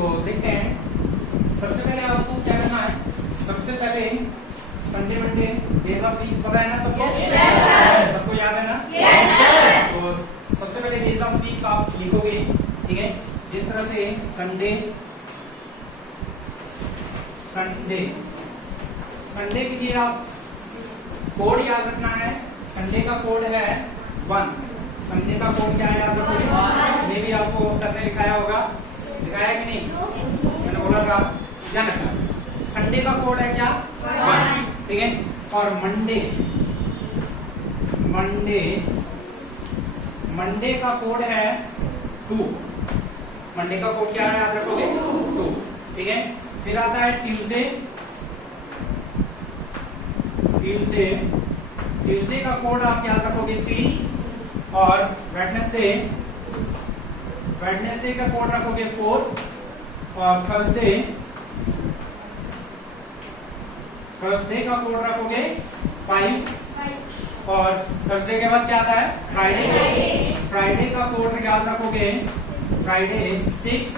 तो देखते हैं। सबसे पहले आपको क्या करना है, सबसे पहले Sunday Monday days of week पता है ना सबको? सबको याद है ना? तो सबसे पहले डेज ऑफ वीक आप लिखोगे, ठीक है? इस तरह से संडे संडे संडे के लिए आप कोड याद रखना है। संडे का कोड है 1। संडे का कोड क्या है याद रखोगे? मे भी आपको सर ने लिखाया होगा, लिखाया कि नहीं? मैंने बोला था ध्यान रखना। संडे का कोड है क्या? 1, ठीक है? और मंडे मंडे मंडे का कोड है 2। मंडे का कोड क्या है याद रखोगे? 2, ठीक है? फिर आता है ट्यूसडे। ट्यूसडे ट्यूसडे का कोड आप याद रखोगे 3। और वेडनेसडे वेडनेसडे का कोड रखोगे 4। और थर्सडे थर्सडे का कोड रखोगे 5। और थर्सडे के बाद क्या आता है? फ्राइडे। फ्राइडे का कोड याद रखोगे फ्राइडे 6।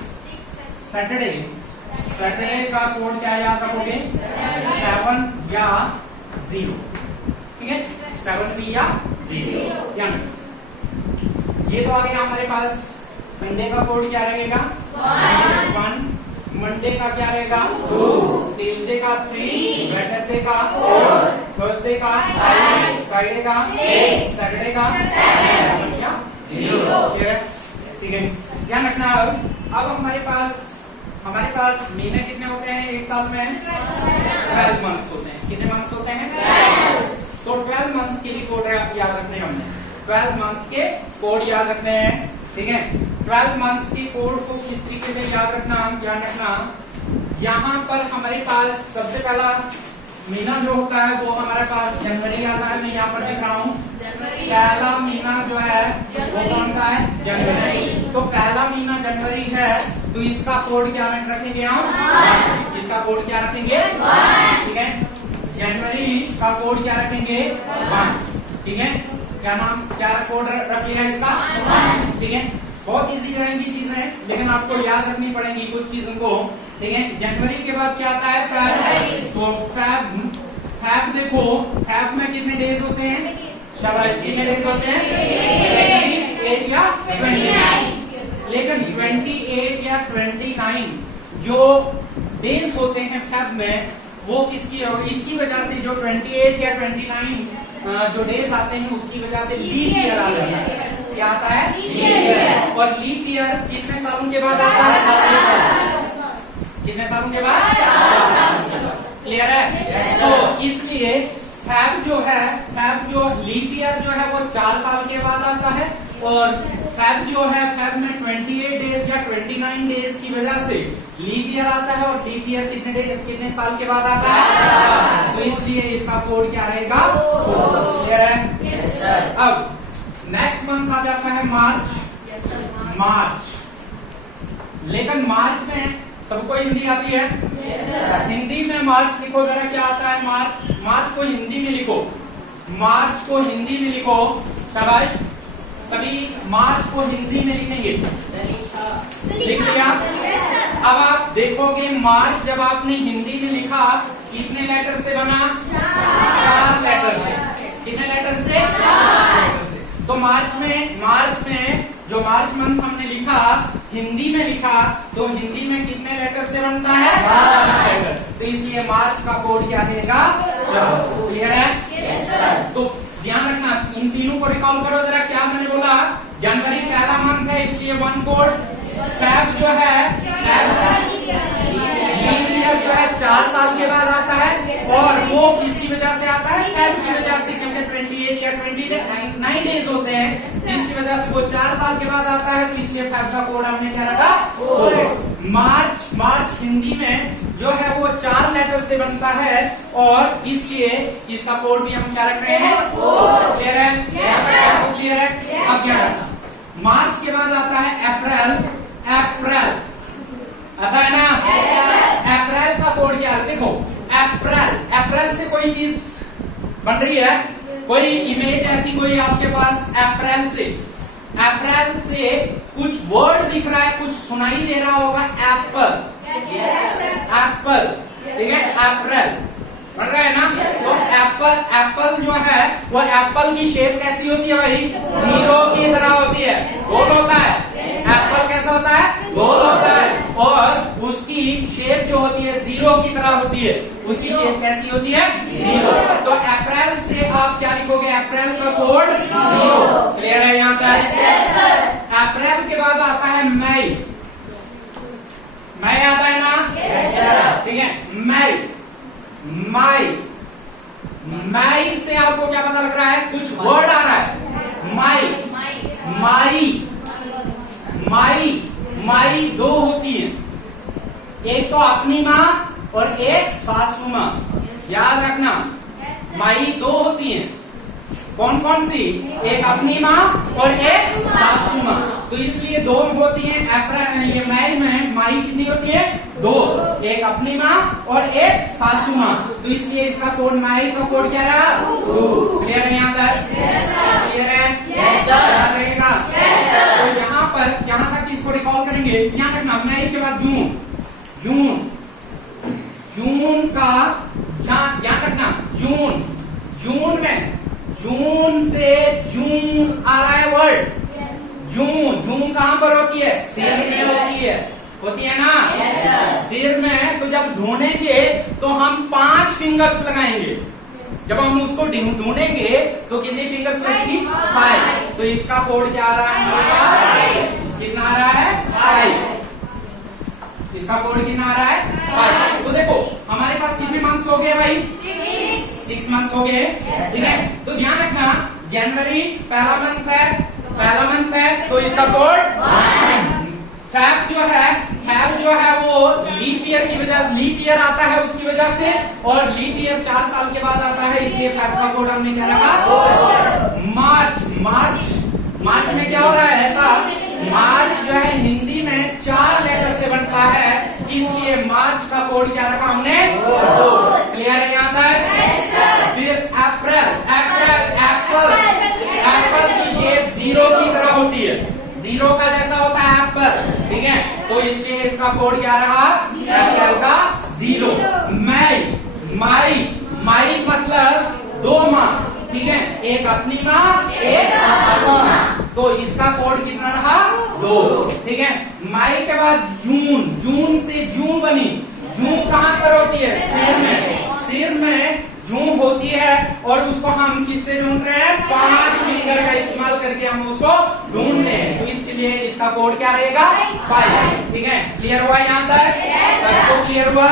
सैटरडे सैटरडे का कोड क्या याद रखोगे? 7 या 0, ठीक है? 7 भी या 0 यानी ये तो आ गया हमारे पास। संडे का कोड क्या रहेगा? 1। मंडे का क्या रहेगा? 2। ट्यूसडे का 3। वेडनेसडे का 4। थर्सडे का 5। फ्राइडे का 6। सैटरडे का 7 या 0, ठीक है? ध्यान रखना। अब हमारे पास महीने कितने होते हैं एक साल में? 12 मंथ्स होते हैं। कितने मंथ्स होते हैं? 12। तो 12 मंथ्स के भी कोड याद रखने हैं हमने। 12 मंथ्स के कोड याद रखने हैं, ठीक है? 12 मंथ्स के कोड को किस तरीके से याद रखना, ध्यान रखना। यहाँ पर हमारे पास सबसे पहला महीना जो होता है वो हमारे पास जनवरी आता है। मैं यहाँ पर लिख रहा हूँ पहला महीना जो है वो कौन सा है? जनवरी। तो पहला महीना जनवरी है, तो इसका कोड क्या रखेंगे हम? इसका कोड क्या रखेंगे? 1, ठीक है? जनवरी का कोड क्या रखेंगे? 1, ठीक है? क्या कोड रखिएगा इसका? 1, ठीक है? बहुत इजी रहेंगी चीजें, लेकिन आपको याद रखनी पड़ेगी कुछ चीजों को, ठीक है? जनवरी के बाद क्या आता है? फेब। तो फेब देखो, फेब में कितने डेज होते हैं? शाबाश, कितने डेज होते हैं? 28 या 29। लेकिन 28 या 29 जो डेज होते हैं फेब में, वो किसकी? और इसकी वजह से जो 28 या 29 जो डेज आते हैं उसकी वजह से लीप ईयर आ जाता है। क्या आता है? Leap year. और लीप ईयर कितने सालों के बाद आता है? कितने सालों के बाद? क्लियर है? तो इसलिए फेब जो लीप ईयर जो है वो 4 साल के बाद आता है। और फेब जो है, फेब में 28 डेज या 29 डेज की वजह से लीप ईयर आता है। और लीप ईयर कितने साल के बाद आता है? तो इसलिए इसका कोड क्या रहेगा? 4। क्लियर है? yes, sir. अब नेक्स्ट मंथ आ जाता है मार्च। मार्च, लेकिन मार्च में सबको हिंदी आती है? yes, हिंदी में मार्च लिखो जरा, क्या आता है? मार्च को हिंदी में लिखो। मार्च को हिंदी में लिखो। शाबाश, सभी मार्च को हिंदी में लिखेंगे। लिख लिया? अब आप देखोगे मार्च जब आपने हिंदी में लिखा कितने लेटर से बना? 4 लेटर से। कितने लेटर से? 4 लेटर से। तो मार्च में जो मार्च मंथ हमने लिखा, हिंदी में लिखा, तो हिंदी में कितने लेटर से बनता है? 4 लेटर। तो इसलिए मार्च का कोड क्या रहेगा? 4। क्लियर है? yes, sir. तो ध्यान रखना, इन तीनों को रिकॉल करो जरा। क्या मैंने बोला? जनवरी पहला मंथ है इसलिए 1 कोड। फेब जो है, लीप ईयर जो है 4 साल के बाद आता है। और वो किसकी वजह से आता है? फेब की वजह से, क्योंकि 28 या 29 डेज होते हैं, जिसकी वजह से वो 4 साल के बाद आता है। तो इसलिए फेब का कोड हमने क्या रखा? 4। मार्च हिंदी में जो है वो 4 लेटर से बनता है, और इसलिए इसका कोड भी हम क्या रख रहे हैं? 4। क्लियर है? yes, क्लियर है? yes, अब क्या करना? मार्च के बाद आता है अप्रैल। आता है ना? yes, अप्रैल का कोड क्या है? देखो, अप्रैल से कोई चीज बन रही है, कोई इमेज ऐसी कोई आपके पास अप्रैल से कुछ वर्ड दिख रहा है, कुछ सुनाई दे रहा होगा, एप्पल, एप्पल, ठीक है, अप्रैल बन रहा है ना। तो एप्पल, एप्पल जो है वो एप्पल की शेप कैसी होती है भाई, जीरो की तरह होती है, गोल होता है। एप्पल कैसा होता है, गोल होता है, और उसकी शेप जो होती है जीरो की तरह होती है। उसकी शेप कैसी होती है, जीरो। तो अप्रैल से आप क्या लिखोगे, अप्रैल का कोड जीरो। क्लियर है यहाँ तक। अप्रैल के बाद आता है मई, मई आता है ना, ठीक है, मई, मई, मई से आपको क्या पता लग रहा है, कुछ वर्ड आ रहा है, मई, माई, माई, माई दो होती है, एक तो अपनी माँ और एक सासू माँ, याद रखना। माई दो होती हैं, कौन कौन सी, एक अपनी माँ और एक सासू माँ, तो इसलिए दो होती हैं। अप्रैल ये मई में माई कितनी होती है, दो, एक अपनी माँ और एक सासू माँ, तो इसलिए इसका कोड, मई का कोड क्या रहा, क्लियर है यहाँ तक, क्लियर है, याद रहेगा। तो यहाँ पर यहाँ तक इसको रिकॉल करेंगे, यहाँ रखना। मई के बाद जून, जून, जून का ध्यान रखना, जून, जून में, जून से जून आ रहा है वर्ड, जून, जून कहाँ पर होती है, सिर में होती है ना, सिर में। तो जब ढूंढेंगे तो हम 5 फिंगर्स लगाएंगे, जब हम उसको ढूंढेंगे तो कितनी फिंगर्स लगेगी, 5। तो इसका कोड क्या आ रहा है हमारे पास, कितना आ रहा है, 5। इसका कोड कितना आ रहा है, 5। तो देखो हमारे पास कितने मंथ्स हो गए भाई, 6 मंथ्स हो गए, ठीक है। तो ध्यान रखना, जनवरी पहला मंथ है, तो इसका कोड फैब जो है वो लीप ईयर की वजह, लीप ईयर आता है उसकी वजह से, और लीप ईयर 4 साल के बाद आता है, इसलिए फैब का कोड हमने क्या रखा, मार्च में क्या हो रहा है ऐसा, मार्च जो है हिंदी में 4 लेटर से बनता है, इसलिए मार्च का कोड क्या रखा हमने, क्लियर है यहाँ तक। फिर अप्रैल, एप्पल की शेप जीरो की तरह होती है, जीरो का जैसा होता है एप्पल, ठीक है, तो इसलिए इसका कोड क्या रहा, अप्रैल का जीरो। माई मतलब 2 माँ, ठीक है, एक अपनी माँ, एक सासू माँ, तो इसका कोड कितना रहा, 2, ठीक है। मई के बाद जून, जून से जून बनी, जून कहाँ पर होती है, सिर में जून होती है, और उसको हम किससे ढूंढ रहे हैं, 5 फिंगर का इस्तेमाल करके हम उसको ढूंढते हैं, तो इसके लिए इसका कोड क्या रहेगा, 5, ठीक है। क्लियर हुआ यहाँ तक, सबको क्लियर हुआ,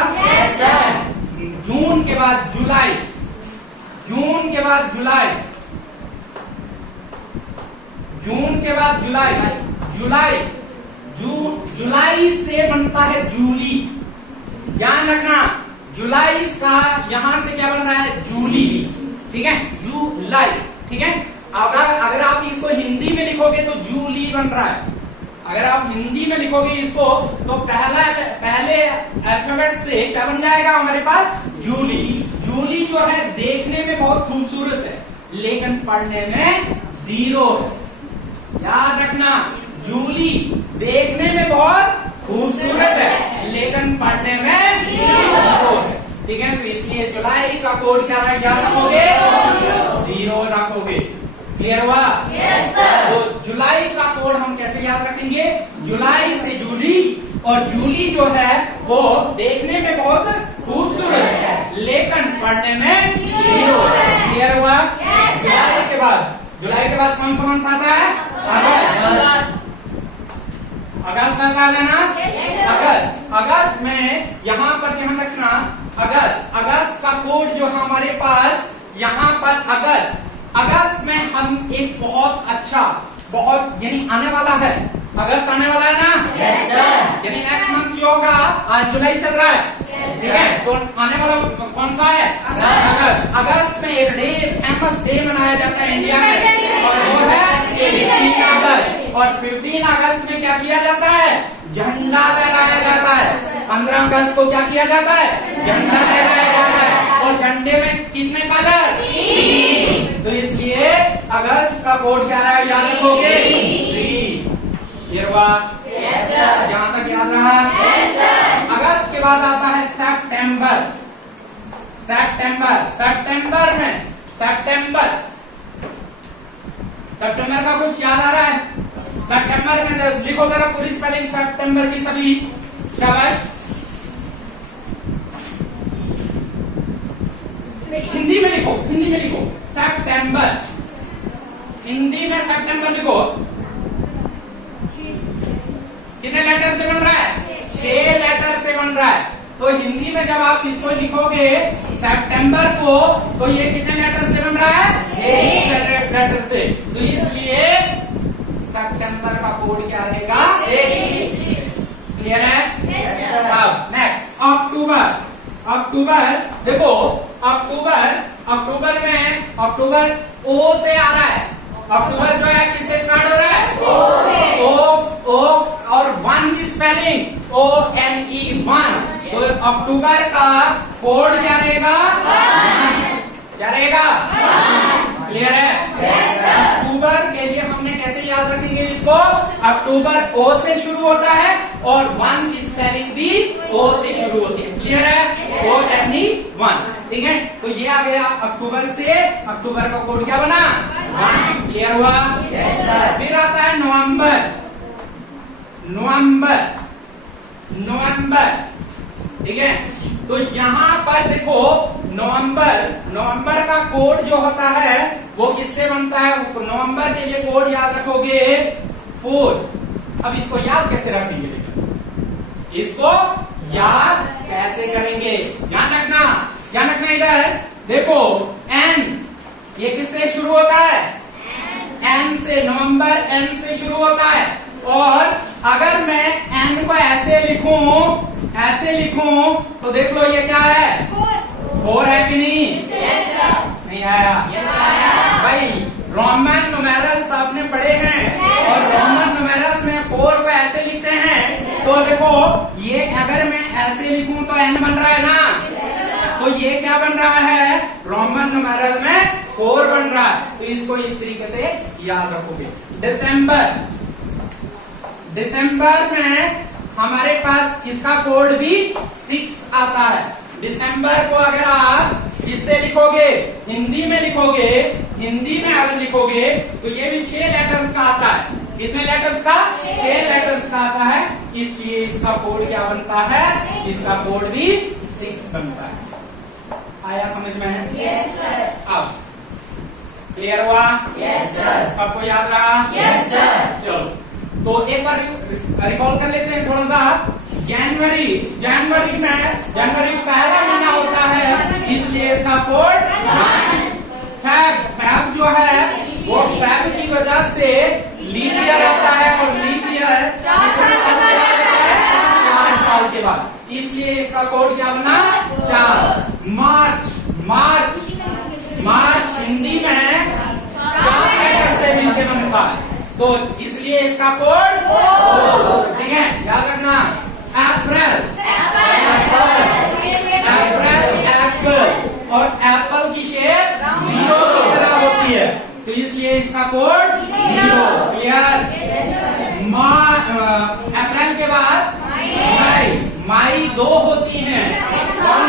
जून के बाद जुलाई, जून के बाद जुलाई, जून के बाद जुलाई, जुलाई से बनता है जूली, ध्यान रखना, जुलाई का यहां से क्या बन रहा है, जूली, ठीक है, जुलाई, ठीक है। अगर आप इसको हिंदी में लिखोगे तो जूली बन रहा है, अगर आप हिंदी में लिखोगे इसको तो पहले अल्फाबेट से क्या बन जाएगा हमारे पास, जूली। जूली जो है देखने में बहुत खूबसूरत है, लेकिन पढ़ने में जीरो है, याद रखना, जूली देखने में बहुत खूबसूरत है, लेकिन पढ़ने में जीरो है, ठीक है। तो इसलिए जुलाई का कोड क्या रखोगे, जीरो रखोगे, क्लियर हुआ, तो जुलाई का कोड हम कैसे याद रखेंगे, जुलाई से जूली, और जूली जो है वो देखने में बहुत खूबसूरत है, लेकिन पढ़ने में जीरो है, क्लियर हुआ। जुलाई के बाद कौन सा मंथ आता है, अगस्त बता देना, अगस्त में यहाँ पर ध्यान रखना, अगस्त का कोड जो हमारे पास यहाँ पर अगस्त में हम एक बहुत अच्छा, बहुत यानी आने वाला है, अगस्त आने वाला है ना, यानी नेक्स्ट मंथ जो होगा, आज जुलाई चल रहा है, ठीक है, तो आने वाला कौन सा है, अगस्त में एक डे, फेमस डे मनाया जाता है इंडिया में, और वो है 15 अगस्त, और 15 अगस्त में क्या किया जाता है, झंडा लहराया जाता है। 15 अगस्त को क्या किया जाता है, झंडा लहराया जाता है, और झंडे में कितने कलर, 3, तो इसलिए अगस्त का कोड क्या रहा है, याद रखोगे, 3, ये हुआ, यहाँ तक याद रहा। अगस्त के बाद आता है सितंबर। सितंबर में सितंबर का कुछ याद आ रहा है? सितंबर में लिखो जरा पूरी स्पेलिंग सितंबर की सभी। शाबाश। हिंदी में लिखो सितंबर। हिंदी में सितंबर लिखो। कितने लेटर से बन रहा है? 6 लेटर से बन रहा है। तो हिंदी में जब आप इसको लिखोगे सितंबर को, तो ये कितने लेटर से बन रहा है? 6 लेटर से। तो इसलिए सितंबर का कोड क्या रहेगा? 6। क्लियर है? अब नेक्स्ट अक्टूबर। देखो अक्टूबर ओ से आ रहा है। अक्टूबर जो है किससे स्टार्ट हो रहा है? ओ और 1 की स्पेलिंग ONE 1। तो अक्टूबर का कोड क्या रहेगा? क्लियर है? अक्टूबर के लिए हमने कैसे याद रखेंगे इसको? अक्टूबर ओ से शुरू होता है और 1 की स्पेलिंग भी ओ से शुरू होती है। क्लियर है? ONE 1। ठीक है, तो ये आ गया अक्टूबर से। अक्टूबर का कोड क्या बना? 1। क्लियर हुआ? फिर आता है नवंबर। ठीक है, तो यहाँ पर देखो नवंबर का कोड जो होता है वो किससे बनता है? नवंबर के लिए कोड याद रखोगे 4। अब इसको याद कैसे रखेंगे? इसको याद कैसे करेंगे? ध्यान रखना इधर देखो N, ये किससे शुरू होता है? N से। नवंबर N से शुरू होता है। और अगर मैं N को ऐसे लिखूं तो देख लो ये क्या है? 4 है कि नहीं? नहीं आया? भाई रोमन न्यूमेरल्स आपने पढ़े हैं और रोमन न्यूमेरल में 4 को ऐसे लिखते हैं। तो देखो ये अगर मैं ऐसे लिखूं तो N बन रहा है ना? तो ये क्या बन रहा है? रोमन न्यूमेरल में 4 बन रहा है। तो इसको इस तरीके से याद रखोगे। दिसंबर में हमारे पास इसका कोड भी 6 आता है। दिसंबर को अगर आप इससे लिखोगे, हिंदी में अगर लिखोगे तो ये भी 6 लेटर्स का आता है। कितने लेटर्स का? 6 लेटर्स का आता है। इसलिए इसका कोड क्या बनता है? इसका कोड भी 6 बनता है। आया समझ में? Yes sir. अब क्लियर हुआ? Yes sir. सबको याद रहा? Yes sir. चलो तो एक बार रिकॉल कर लेते हैं थोड़ा सा। जनवरी पहला महीना होता है, इसलिए इसका कोड। फैब जो है वो फैब की वजह से लीप ईयर आता है और लीप ईयर 4 साल के बाद, इसलिए इसका कोड क्या बना? 4। मार्च हिंदी में 4 लेटर से मिलकर बनता है, तो इसलिए इसका कोड 2। ठीक है, याद रखना। अप्रैल एप्पल, और एप्पल की शेप 0 की तरह होती है, तो इसलिए इसका कोड 0। क्लियर? अप्रैल के बाद मई 2 होती हैं।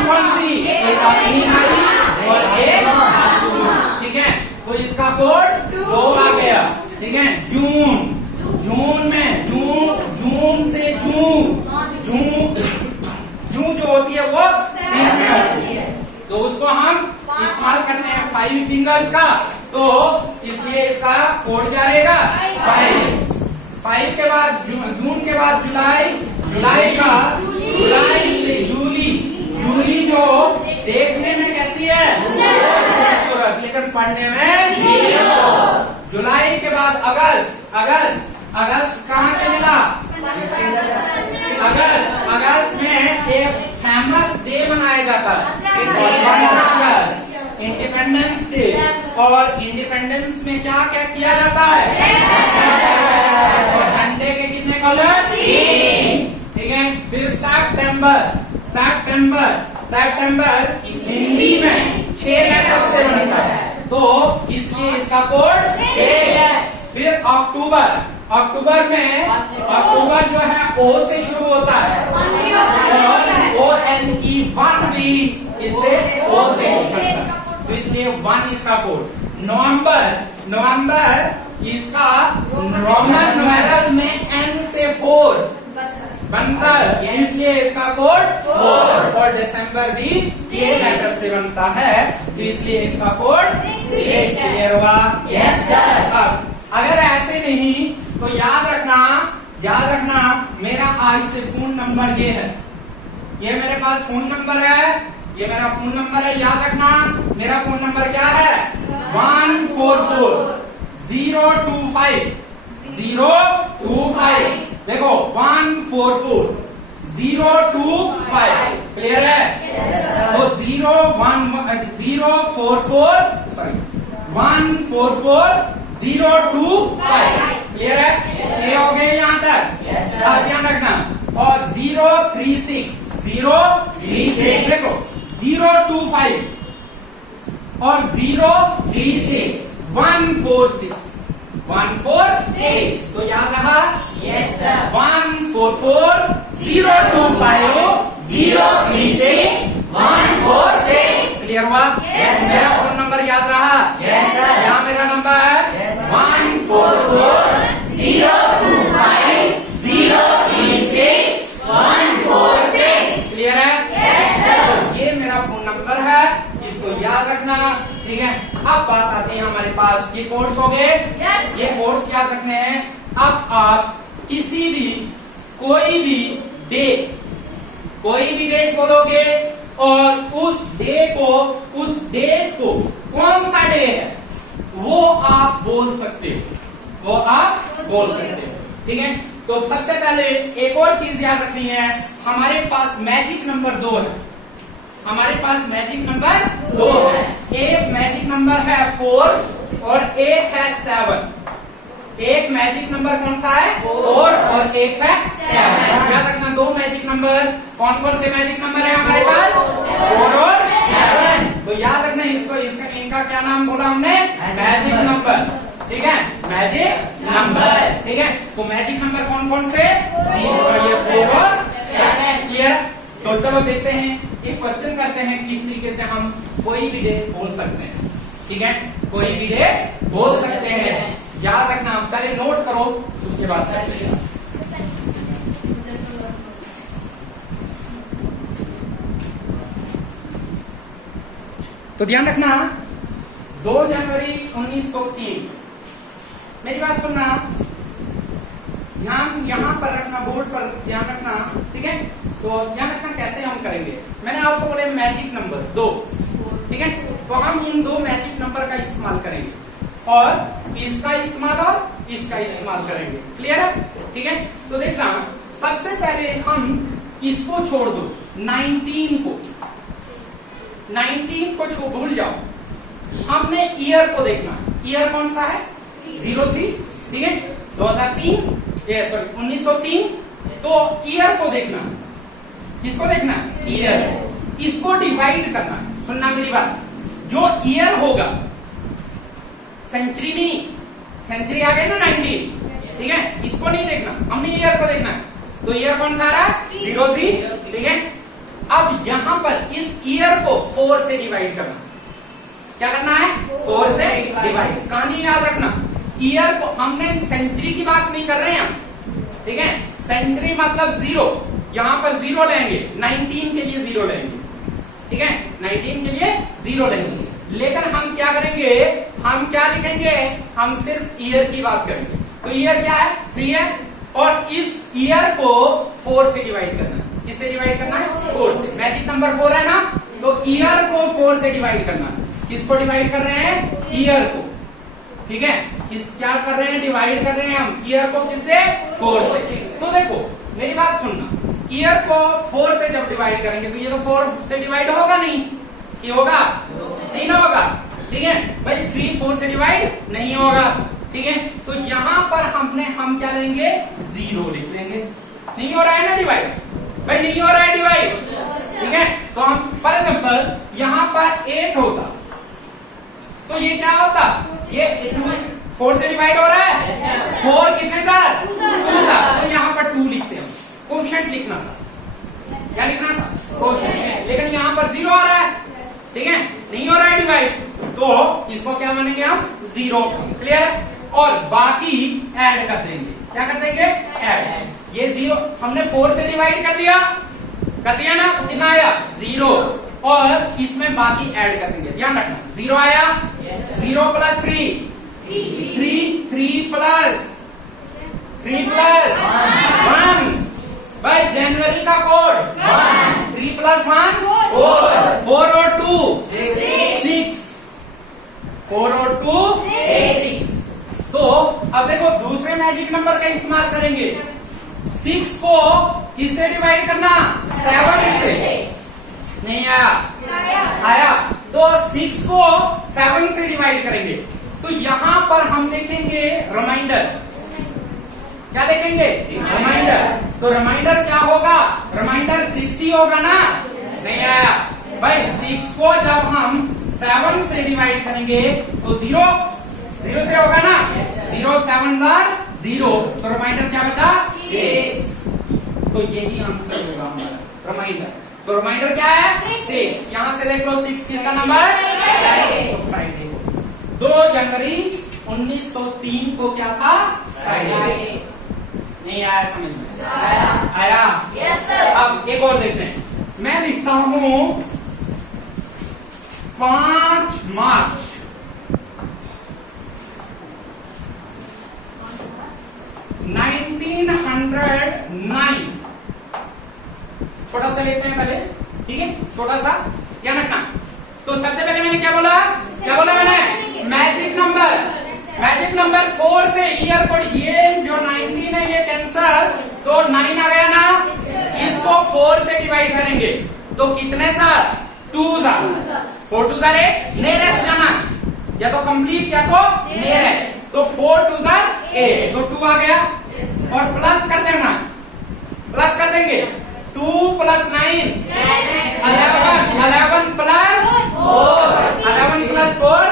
कौन सी? एक अपनी माई और एक सासू माँ। ठीक है, तो इसका कोड 2 आ गया। ठीक है, जून से जून जो होती है वो सिर में होती है, तो उसको हम इस्तेमाल करते हैं 5 फिंगर्स का, तो इसलिए इसका कोड क्या रहेगा? 5 के बाद जून के बाद जुलाई से जूली जो देखने में कैसी है? खूबसूरत, लेकिन पढ़ने में 0। जुलाई के बाद अगस्त कहाँ से मिला? अगस्त में एक फेमस डे मनाया जाता है, इंडिपेंडेंस डे। और इंडिपेंडेंस में क्या क्या किया जाता है? और झंडे के कितने कलर? 3। ठीक है, फिर सितंबर हिंदी में 6 लेटर से बनता है, तो इसलिए इसका कोड 6 है। फिर अक्टूबर में अक्टूबर जो है ओ से शुरू होता है और ONE 1 भी इससे ओ से हो सकता है, तो इसलिए 1 इसका कोड। नवंबर इसका रोमन न्यूमेरल में N से 4 बनता है, इसलिए इसका कोड 4। और दिसंबर भी ये लेटर से बनता है, तो इसलिए इसका कोड 6। क्लियर हुआ? Yes sir. अब अगर ऐसे नहीं तो याद रखना मेरा आज से फोन नंबर ये है, ये मेरे पास फोन नंबर है, ये मेरा फोन नंबर है। याद रखना मेरा फोन नंबर क्या है? 144-025 देखो 144-025 क्लियर है? तो 144-025 क्लियर है? 6 हो गए यहाँ तक। Yes, sir. अब ध्यान रखना। और 036 देखो 025 और 036 146 तो याद रहा? Yes sir. 144-025-036 146 क्लियर हुआ? Yes, sir. मेरा फोन नंबर याद रहा? Yes, sir. क्या मेरा नंबर है? Yes, sir. 144-025-036 क्लियर है? Yes, sir. तो ये मेरा फोन नंबर है, इसको याद रखना। ठीक है, अब बात आती है हमारे पास, ये कोड्स हो गए। Yes. ये कोड्स याद रखने हैं। अब आप किसी भी कोई भी डेट बोलोगे और उस डेट को कौन सा डे है वो आप बोल सकते हो, ठीक है? तो सबसे पहले एक और चीज याद रखनी है, हमारे पास मैजिक नंबर 2 है। एक मैजिक नंबर है 4 और एक है 7। एक मैजिक नंबर कौन सा है? 4 और एक है 7। याद रखना 2 मैजिक नंबर। कौन कौन से मैजिक नंबर है हमारे पास? 4 और 7। तो याद रखना इनका क्या नाम बोला हमने? Magic number. ठीक है, मैजिक नंबर। ठीक है, तो मैजिक नंबर कौन कौन से? ये 4 और 7। क्लियर? तो चलो देखते हैं, एक क्वेश्चन करते हैं किस तरीके से हम कोई भी डेट बोल सकते हैं। ठीक है, कोई भी डेट बोल सकते हैं। याद रखना, पहले नोट करो उसके बाद करते हैं। तो ध्यान रखना 2 जनवरी 1903। मेरी बात सुनना, नाम यहां पर रखना, बोर्ड पर ध्यान रखना। ठीक है, तो ध्यान रखना कैसे हम करेंगे। मैंने आपको बोले मैजिक नंबर 2। ठीक है, तो हम इन 2 मैजिक नंबर का इस्तेमाल करेंगे और इसका इस्तेमाल और इसका इस्तेमाल करेंगे। क्लियर है? ठीक है, तो देखना सबसे पहले हम इसको छोड़ दो, 19 को भूल जाओ। हमने ईयर को देखना, ईयर कौन सा है? 03। ठीक है, 1903। तो ईयर को देखना, किसको देखना? ईयर। इसको डिवाइड करना। सुनना मेरी बात, जो ईयर होगा, सेंचुरी नहीं, सेंचुरी आ गई ना 19। ठीक है, इसको नहीं देखना, हमने ईयर को देखना। तो ईयर कौन सा रहा? 03। ठीक है, अब यहां पर इस ईयर को 4 से डिवाइड करना। क्या करना है? 4 से डिवाइड। कहानी याद रखना, ईयर को हमने सेंचुरी की बात नहीं कर रहे हैं हम। ठीक है, सेंचुरी मतलब 0, यहां पर 0 लेंगे, 19 के लिए 0 लेंगे। ठीक है, 19 के लिए 0 लेंगे। लेकिन हम क्या करेंगे, हम क्या लिखेंगे? हम सिर्फ ईयर की बात करेंगे। तो ईयर क्या है? 3 है, और इस ईयर को 4 से डिवाइड करना है। किससे डिवाइड करना है? 4 से। मैजिक नंबर 4 है ना, तो ईयर को 4 से डिवाइड करना है। किसको डिवाइड कर रहे हैं? ईयर को। ठीक है, क्या कर रहे हैं? डिवाइड कर रहे हैं हम ईयर को किससे? 4 से। तो देखो मेरी बात सुनना, ईयर को 4 से जब डिवाइड करेंगे तो ये तो 4 से डिवाइड होगा नहीं, ये होगा नहीं ना होगा। ठीक है भाई, 3 4 से डिवाइड नहीं होगा। ठीक है, तो यहां पर हम क्या लेंगे? 0 लिख लेंगे। नहीं हो रहा है ना डिवाइड भाई, नहीं हो रहा है डिवाइड। ठीक है, तो हम फॉर एग्जाम्पल यहां पर 8 होता, तो ये क्या होता? ये 4 से डिवाइड हो रहा है? 4 कितने सर? 2 सर। तो यहाँ पर 2 लिखते हैं, कोएफिशिएंट लिखना था। क्या लिखना था? कोएफिशिएंट। लेकिन यहाँ पर 0 आ रहा है, ठीक है, नहीं हो रहा है डिवाइड, तो इसको क्या मानेंगे हम? 0। क्लियर है? और बाकी ऐड कर देंगे। क्या कर देंगे? ऐड। ये 0 हमने 4 से डिवाइड कर दिया ना, तो कितना आया? 0। और इसमें बाकी ऐड कर देंगे, ध्यान रखना। 0 आया, 0 प्लस 3 3 प्लस 1 भाई जनवरी का कोड 3 प्लस 1 4 और 2 6 4 और 2 6। तो अब देखो दूसरे मैजिक नंबर का इस्तेमाल करेंगे। 6 को किससे डिवाइड करना? 7 से। नहीं आया तो 6 को 7 से डिवाइड करेंगे। तो यहां पर हम देखेंगे रिमाइंडर। क्या देखेंगे? रिमाइंडर। तो रिमाइंडर क्या होगा? रिमाइंडर 6 ही होगा ना? नहीं आया भाई। 6 को जब हम 7 से डिवाइड करेंगे तो 0 से होगा ना? 0 7 0। तो रिमाइंडर क्या बचा? 6। तो यही आंसर होगा हमारा रिमाइंडर। तो रिमाइंडर क्या है? 6। यहां से देख लो 6 किसका नंबर? फ्राइडे। 2 जनवरी 1903 को क्या था? फ्राइडे। नहीं आया समझ में? आया? Yes sir. अब एक और देखते हैं। मैं लिखता हूं 5 मार्च 1909। छोटा सा लेते हैं पहले, ठीक है, छोटा सा, क्या रखना। तो सबसे पहले मैंने क्या बोला मैंने? मैजिक नंबर 4 से ईयर कोड, ये जो 19 है ये कैंसल, तो 9 आ गया ना? इसको 4 से डिवाइड करेंगे तो कितने था? 2 था। 4 2 8 नियरेस्ट जाना, या तो कंप्लीट या तो नियरेस्ट। तो 4 2 8 तो 2 आ गया। और प्लस कर देना, प्लस कर देंगे 2 प्लस 9 11 प्लस 4 11 प्लस 4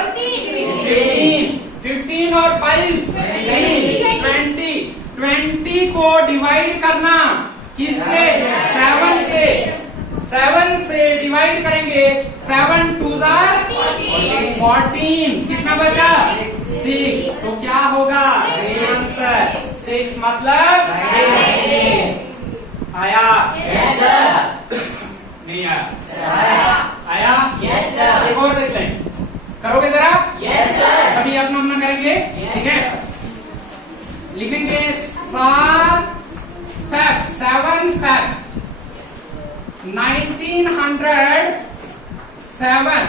15 और 5 20 को डिवाइड करना किससे? 7 से डिवाइड करेंगे। 7 2 14 कितना बचा? 6। तो क्या होगा आंसर? 6 मतलब आया? Yes sir. नहीं आया? आया? Yes sir. एक और देख लें, करोगे जरा? Yes sir. सभी अपना करेंगे, ठीक है। लिखेंगे 7 Feb 1907